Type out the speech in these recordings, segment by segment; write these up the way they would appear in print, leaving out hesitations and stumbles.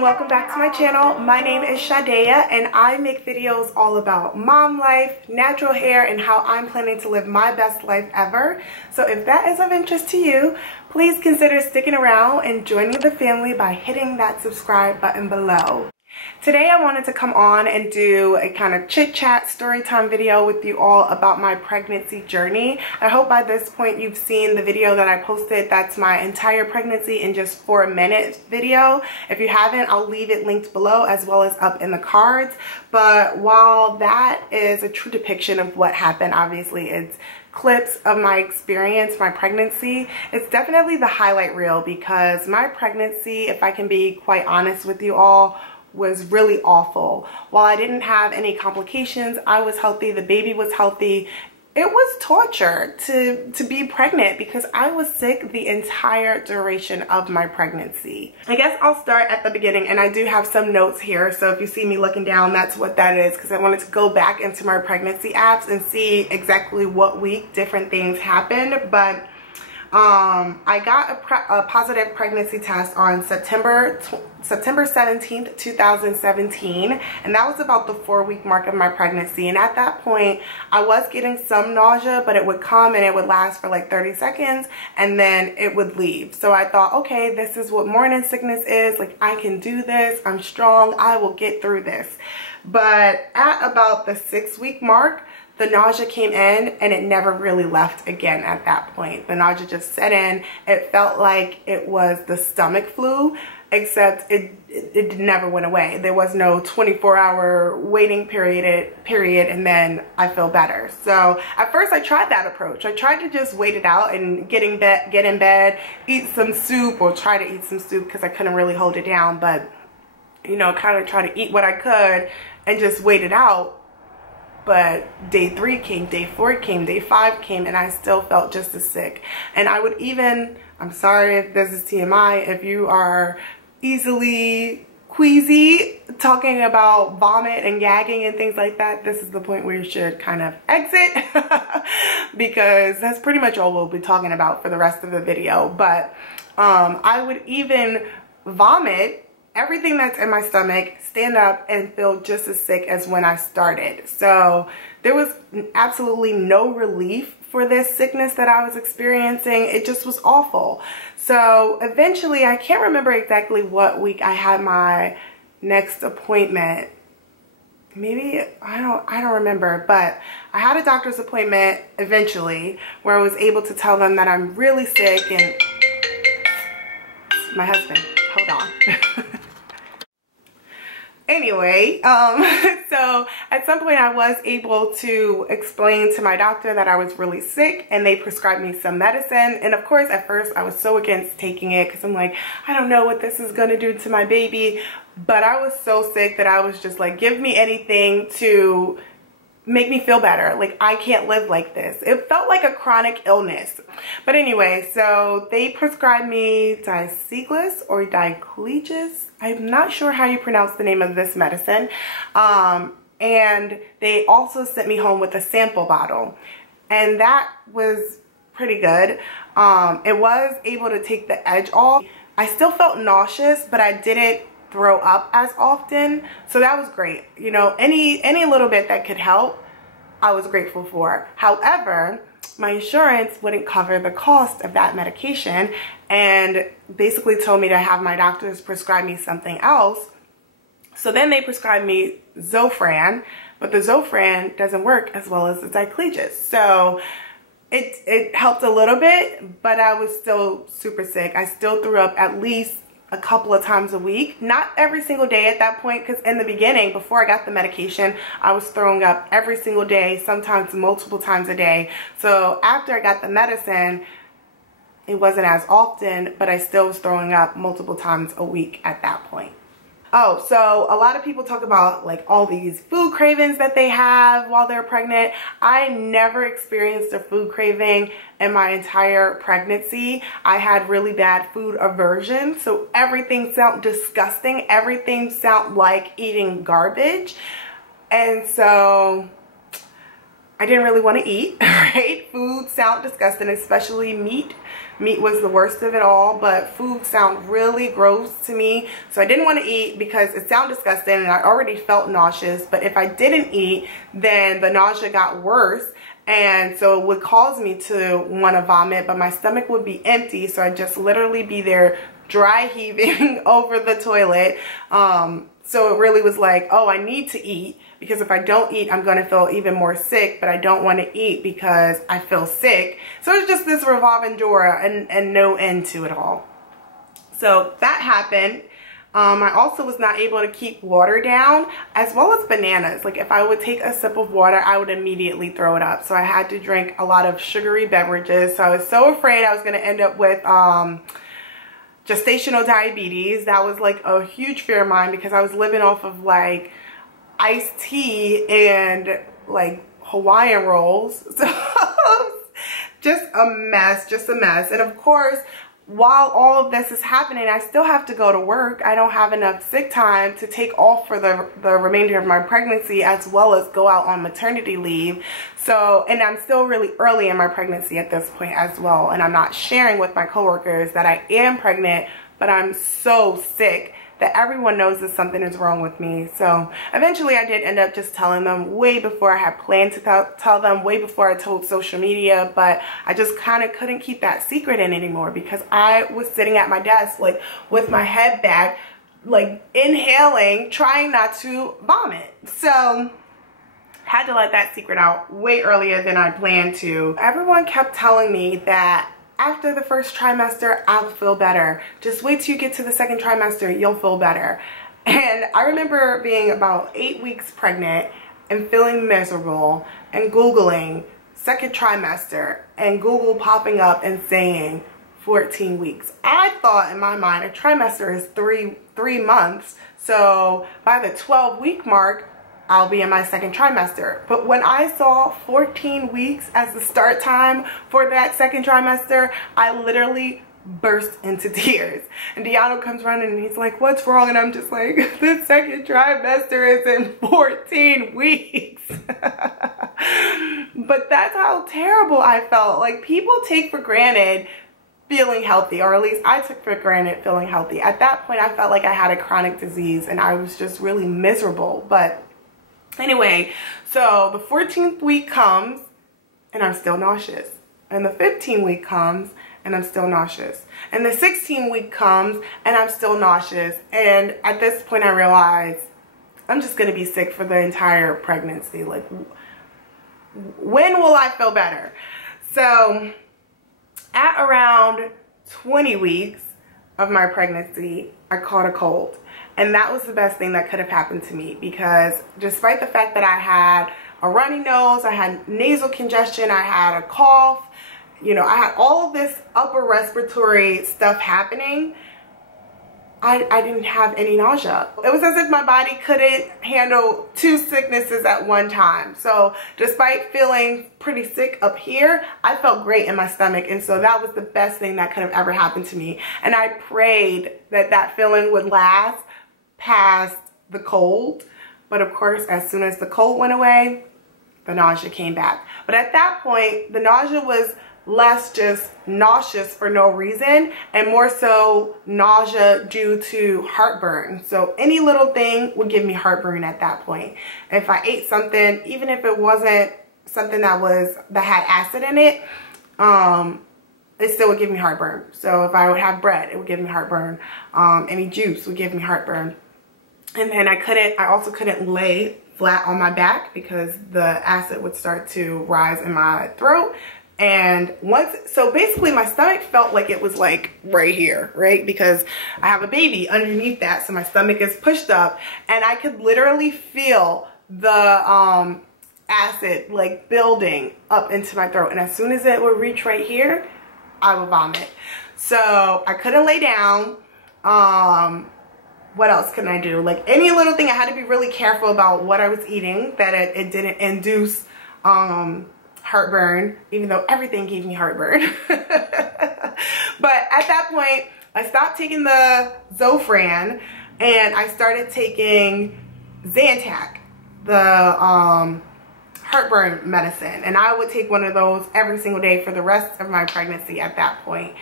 and welcome back to my channel. My name is Chadeia and I make videos all about mom life, natural hair, and how I'm planning to live my best life ever. So if that is of interest to you, please consider sticking around and joining the family by hitting that subscribe button below. Today I wanted to come on and do a kind of chit chat story time video with you all about my pregnancy journey. I hope by this point you've seen the video that I posted. That's my entire pregnancy in just 4 minutes video. If you haven't, I'll leave it linked below as well as up in the cards. But while that is a true depiction of what happened, obviously it's clips of my experience, my pregnancy, it's definitely the highlight reel, because my pregnancy, if I can be quite honest with you all, was really awful. While I didn't have any complications, I was healthy, the baby was healthy. It was torture to be pregnant because I was sick the entire duration of my pregnancy. I guess I'll start at the beginning, and I do have some notes here, so if you see me looking down, that's what that is, because I wanted to go back into my pregnancy apps and see exactly what week different things happened. But I got a positive pregnancy test on September 17th, 2017, and that was about the 4-week mark of my pregnancy. And at that point, I was getting some nausea, but it would come and it would last for like 30 seconds and then it would leave. So I thought, okay, this is what morning sickness is. Like, I can do this. I'm strong. I will get through this. But at about the 6-week mark, the nausea came in and it never really left again at that point. The nausea just set in. It felt like it was the stomach flu, except it never went away. There was no 24-hour waiting period and then I feel better. So at first I tried that approach. I tried to just wait it out and get in bed, eat some soup, or try to eat some soup because I couldn't really hold it down, but you know, kind of try to eat what I could and just wait it out. But day 3 came, day 4 came, day 5 came, and I still felt just as sick. And I would even, I'm sorry if this is TMI, if you are easily queasy, talking about vomit and gagging and things like that, this is the point where you should kind of exit because that's pretty much all we'll be talking about for the rest of the video. But I would even vomit everything that's in my stomach, stand up, and feel just as sick as when I started. So there was absolutely no relief for this sickness that I was experiencing. It just was awful. So eventually, I can't remember exactly what week I had my next appointment. Maybe, I don't remember, but I had a doctor's appointment eventually where I was able to tell them that I'm really sick. And my husband, hold on. Anyway, so at some point I was able to explain to my doctor that I was really sick, and they prescribed me some medicine. And of course, at first I was so against taking it because I'm like, I don't know what this is going to do to my baby. But I was so sick that I was just like, give me anything to make me feel better. Like, I can't live like this. It felt like a chronic illness. But anyway, so they prescribed me Diceglis or Diclegis. I'm not sure how you pronounce the name of this medicine. And they also sent me home with a sample bottle. And that was pretty good. It was able to take the edge off. I still felt nauseous, but I didn't throw up as often, so that was great. You know, any little bit that could help, I was grateful for. However, my insurance wouldn't cover the cost of that medication and basically told me to have my doctors prescribe me something else. So then they prescribed me Zofran, but the Zofran doesn't work as well as the Diclegis. So it helped a little bit, but I was still super sick. I still threw up at least a couple of times a week, not every single day at that point, because in the beginning, before I got the medication, I was throwing up every single day, sometimes multiple times a day. So after I got the medicine, it wasn't as often, but I still was throwing up multiple times a week at that point. Oh, so a lot of people talk about like all these food cravings that they have while they're pregnant. I never experienced a food craving in my entire pregnancy. I had really bad food aversion, so everything sounded disgusting. Everything sounded like eating garbage. And so I didn't really want to eat, right? Food sound disgusting, especially meat. Meat was the worst of it all, but food sound really gross to me. So I didn't want to eat because it sounded disgusting and I already felt nauseous. But if I didn't eat, then the nausea got worse. And so it would cause me to want to vomit, but my stomach would be empty. So I'd just literally be there dry heaving over the toilet. So it really was like, oh, I need to eat, because if I don't eat, I'm going to feel even more sick, but I don't want to eat because I feel sick. So it's just this revolving door and no end to it all. So that happened. I also was not able to keep water down, as well as bananas. Like if I would take a sip of water, I would immediately throw it up. So I had to drink a lot of sugary beverages. So I was so afraid I was going to end up with gestational diabetes. That was like a huge fear of mine, because I was living off of like iced tea and like Hawaiian rolls. So just a mess, And of course, while all of this is happening, I still have to go to work. I don't have enough sick time to take off for the remainder of my pregnancy, as well as go out on maternity leave. So, and I'm still really early in my pregnancy at this point as well. And I'm not sharing with my coworkers that I am pregnant, but I'm so sick that everyone knows that something is wrong with me. So eventually I did end up just telling them way before I had planned to tell them, way before I told social media, but I just kind of couldn't keep that secret in anymore, because I was sitting at my desk like with my head back, like inhaling, trying not to vomit. So had to let that secret out way earlier than I planned to. Everyone kept telling me that after the first trimester, I'll feel better. Just wait till you get to the second trimester, you'll feel better. And I remember being about 8 weeks pregnant and feeling miserable and Googling second trimester, and Google popping up and saying 14 weeks. I thought in my mind a trimester is three months. So by the 12-week mark, I'll be in my second trimester. But when I saw 14 weeks as the start time for that second trimester, I literally burst into tears. And Deano comes running and he's like, what's wrong? And I'm just like, the second trimester is in 14 weeks. But that's how terrible I felt. Like, people take for granted feeling healthy, or at least I took for granted feeling healthy. At that point, I felt like I had a chronic disease and I was just really miserable. But anyway, so the 14th week comes and I'm still nauseous. And the 15th week comes and I'm still nauseous. And the 16th week comes and I'm still nauseous. And at this point I realized I'm just going to be sick for the entire pregnancy. Like, when will I feel better? So at around 20 weeks of my pregnancy, I caught a cold. And that was the best thing that could have happened to me, because despite the fact that I had a runny nose, I had nasal congestion, I had a cough, you know, I had all of this upper respiratory stuff happening, I didn't have any nausea. It was as if my body couldn't handle two sicknesses at one time. So despite feeling pretty sick up here, I felt great in my stomach. And so that was the best thing that could have ever happened to me. And I prayed that that feeling would last past the cold. But of course, as soon as the cold went away, the nausea came back. But at that point, the nausea was less just nauseous for no reason, and more so nausea due to heartburn. So any little thing would give me heartburn at that point. If I ate something, even if it wasn't something that had acid in it, it still would give me heartburn. So if I would have bread, it would give me heartburn. Any juice would give me heartburn. And then I also couldn't lay flat on my back because the acid would start to rise in my throat. And so basically my stomach felt like it was like right here, right? Because I have a baby underneath that. So my stomach is pushed up and I could literally feel the acid like building up into my throat. And as soon as it would reach right here, I would vomit. So I couldn't lay down. What else can I do? Like any little thing, I had to be really careful about what I was eating, that it didn't induce heartburn, even though everything gave me heartburn. But at that point, I stopped taking the Zofran and I started taking Zantac, the heartburn medicine, and I would take one of those every single day for the rest of my pregnancy at that point.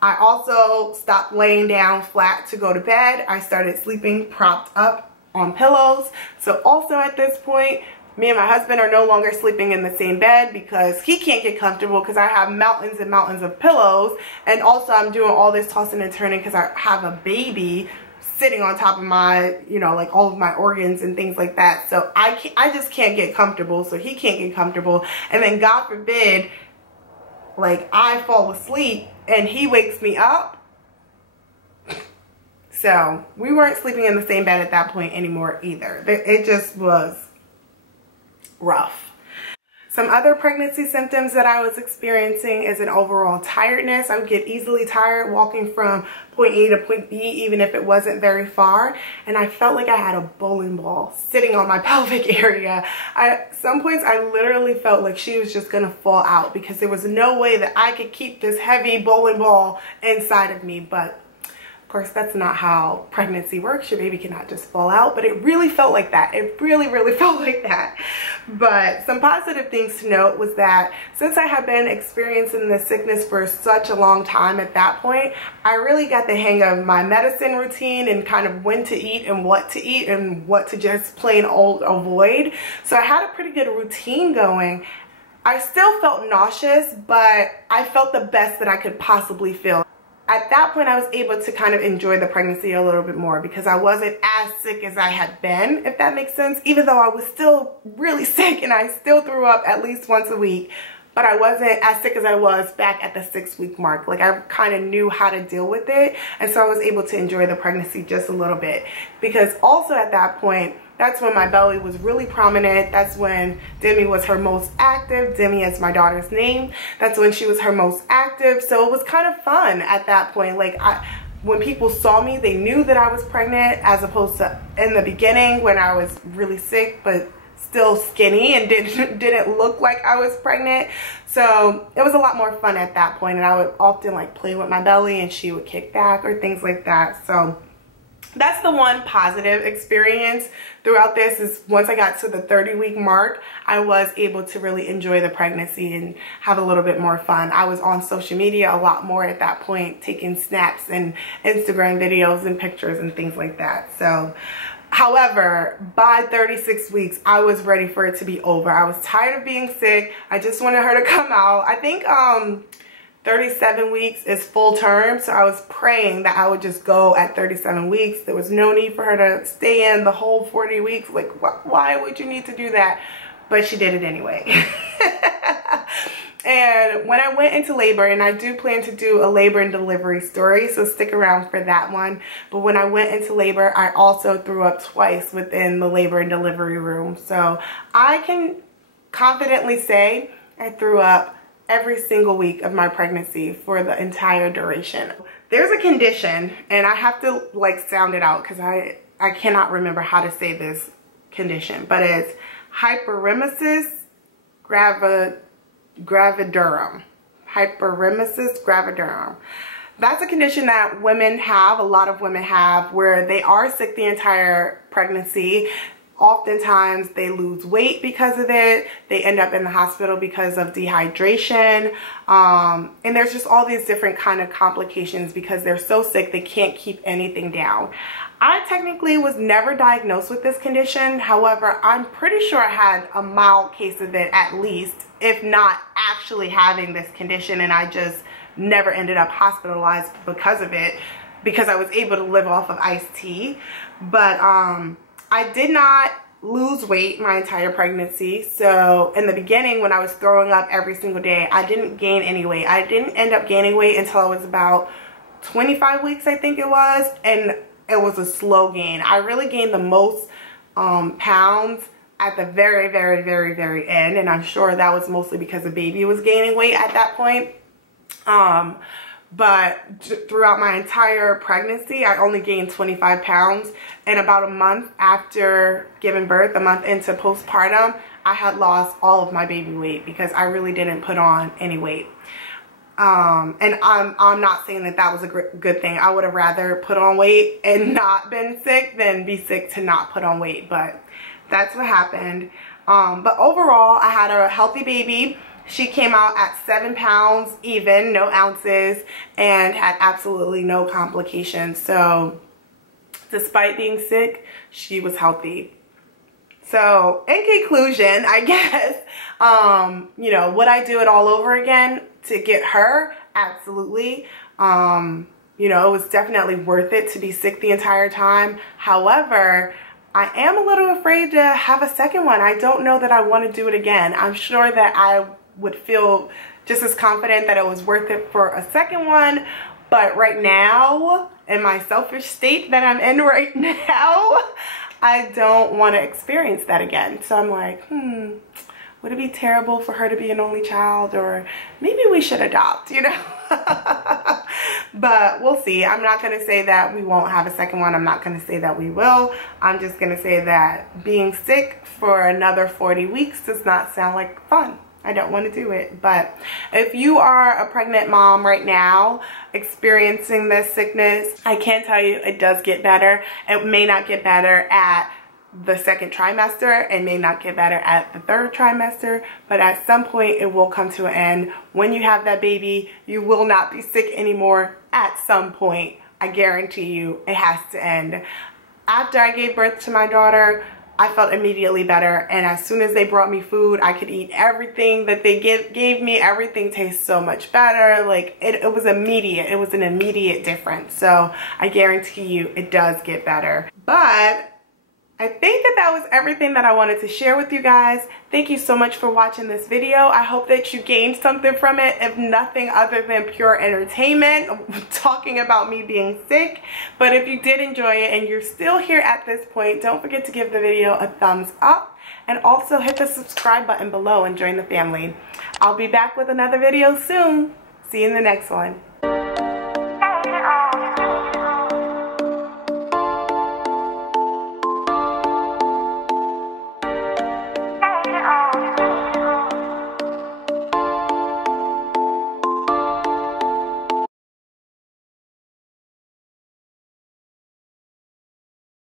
I also stopped laying down flat to go to bed. I started sleeping propped up on pillows. So also at this point, me and my husband are no longer sleeping in the same bed because he can't get comfortable because I have mountains and mountains of pillows. And also I'm doing all this tossing and turning because I have a baby sitting on top of my, you know, like all of my organs and things like that. So I just can't get comfortable. So he can't get comfortable. And then God forbid, like I fall asleep and he wakes me up. So we weren't sleeping in the same bed at that point anymore either. It just was rough. Some other pregnancy symptoms that I was experiencing is an overall tiredness. I would get easily tired walking from point A to point B, even if it wasn't very far. And I felt like I had a bowling ball sitting on my pelvic area. At some points, I literally felt like she was just gonna fall out because there was no way that I could keep this heavy bowling ball inside of me. But of course, that's not how pregnancy works. Your baby cannot just fall out, but it really felt like that. It really, really felt like that. But some positive things to note was that since I had been experiencing this sickness for such a long time at that point, I really got the hang of my medicine routine and kind of when to eat and what to just plain old avoid. So I had a pretty good routine going. I still felt nauseous, but I felt the best that I could possibly feel. At that point, I was able to kind of enjoy the pregnancy a little bit more because I wasn't as sick as I had been, if that makes sense, even though I was still really sick and I still threw up at least once a week. But I wasn't as sick as I was back at the 6-week mark. Like I kind of knew how to deal with it. And so I was able to enjoy the pregnancy just a little bit. Because also at that point, that's when my belly was really prominent. That's when Demi was her most active. Demi is my daughter's name. That's when she was her most active. So it was kind of fun at that point. Like when people saw me, they knew that I was pregnant, as opposed to in the beginning when I was really sick, but still skinny and didn't look like I was pregnant. So it was a lot more fun at that point. And I would often like play with my belly and she would kick back or things like that. So that's the one positive experience throughout this, is once I got to the 30-week mark, I was able to really enjoy the pregnancy and have a little bit more fun. I was on social media a lot more at that point, taking snaps and Instagram videos and pictures and things like that. So, however, by 36 weeks, I was ready for it to be over. I was tired of being sick. I just wanted her to come out. I think 37 weeks is full term, so I was praying that I would just go at 37 weeks. There was no need for her to stay in the whole 40 weeks. Like, why would you need to do that? But she did it anyway. And when I went into labor, and I do plan to do a labor and delivery story, so stick around for that one. But when I went into labor, I also threw up twice within the labor and delivery room. So I can confidently say I threw up every single week of my pregnancy for the entire duration. There's a condition, and I have to like sound it out because I cannot remember how to say this condition, but it's Hyperemesis Gravidarum. Hyperemesis Gravidarum. That's a condition that women have, a lot of women have, where they are sick the entire pregnancy. Oftentimes they lose weight because of it. They end up in the hospital because of dehydration. And there's just all these different kind of complications because they're so sick they can't keep anything down. I technically was never diagnosed with this condition. However, I'm pretty sure I had a mild case of it at least, if not actually having this condition, and I just never ended up hospitalized because of it, because I was able to live off of iced tea. But I did not lose weight my entire pregnancy. So in the beginning, when I was throwing up every single day, I didn't gain any weight. I didn't end up gaining weight until I was about 25 weeks, I think it was, and it was a slow gain. I really gained the most pounds at the very, very, very, very end, and I'm sure that was mostly because the baby was gaining weight at that point. But throughout my entire pregnancy, I only gained 25 pounds. And about a month after giving birth, a month into postpartum, I had lost all of my baby weight because I really didn't put on any weight. And I'm not saying that that was a good thing. I would have rather put on weight and not been sick than be sick to not put on weight. But that's what happened. But overall, I had a healthy baby. She came out at 7 pounds even, no ounces, and had absolutely no complications. So despite being sick, she was healthy. So in conclusion, I guess, you know, would I do it all over again to get her? Absolutely. You know, it was definitely worth it to be sick the entire time. However, I am a little afraid to have a second one. I don't know that I want to do it again. I'm sure that I would feel just as confident that it was worth it for a second one. But right now, in my selfish state that I'm in right now, I don't want to experience that again. So I'm like, would it be terrible for her to be an only child? Or maybe we should adopt, you know? But we'll see. I'm not going to say that we won't have a second one. I'm not going to say that we will. I'm just going to say that being sick for another 40 weeks does not sound like fun. I don't want to do it. But if you are a pregnant mom right now experiencing this sickness, I can tell you it does get better. It may not get better at the second trimester. It may not get better at the third trimester, but at some point it will come to an end. When you have that baby, you will not be sick anymore at some point. I guarantee you it has to end. After I gave birth to my daughter, I felt immediately better, and as soon as they brought me food, I could eat everything that they gave me. Everything tastes so much better. Like it was immediate. It was an immediate difference. So I guarantee you it does get better. But I think that was everything that I wanted to share with you guys. Thank you so much for watching this video. I hope that you gained something from it, if nothing other than pure entertainment, talking about me being sick. But if you did enjoy it and you're still here at this point, don't forget to give the video a thumbs up and also hit the subscribe button below and join the family. I'll be back with another video soon. See you in the next one.